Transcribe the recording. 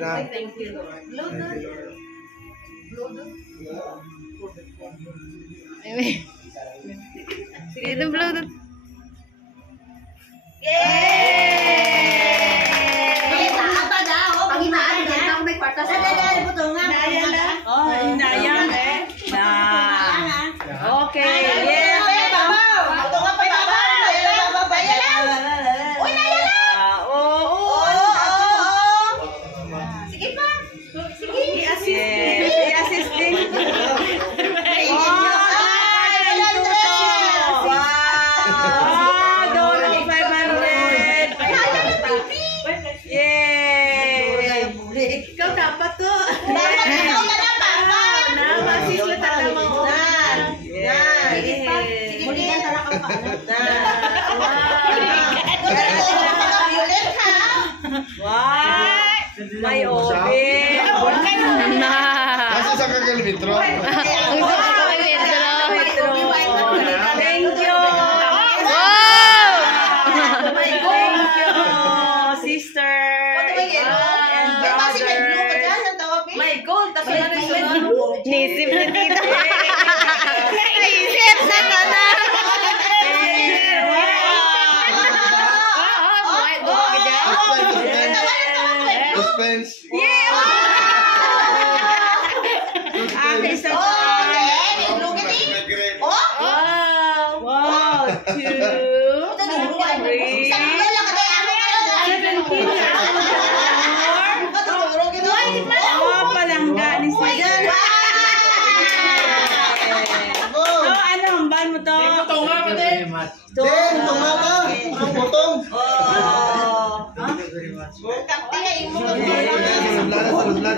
na. Thank you, Lord. Sige, itong Bluetooth. Yay! Aba na, oh. Panghinaan na. Ako may kwarta sa dala. Butungan. Hinaya na. Oh, hinaya eh. Na. Okay. Yeah. Butungan pa baba. Ayan na. Uy, naya na. Oo. Sige pa. Sige. I-assist din. Ikaw dapat to. Dapat ikaw na dapat. Namasis lang talaga mo. Muli yan talaga ka. Wow! May obe. Kasi sa kagalimitro. Thank you. Thank you, sister. And brother. May gold. Tapos na rin siya. Nisip na dito. Nisip na ka na. Suspense. Wow, 2, 3. Palangga ni sister. So, ano ang ban mo to? Tumama. Ang botong. Oh. Sunod lang.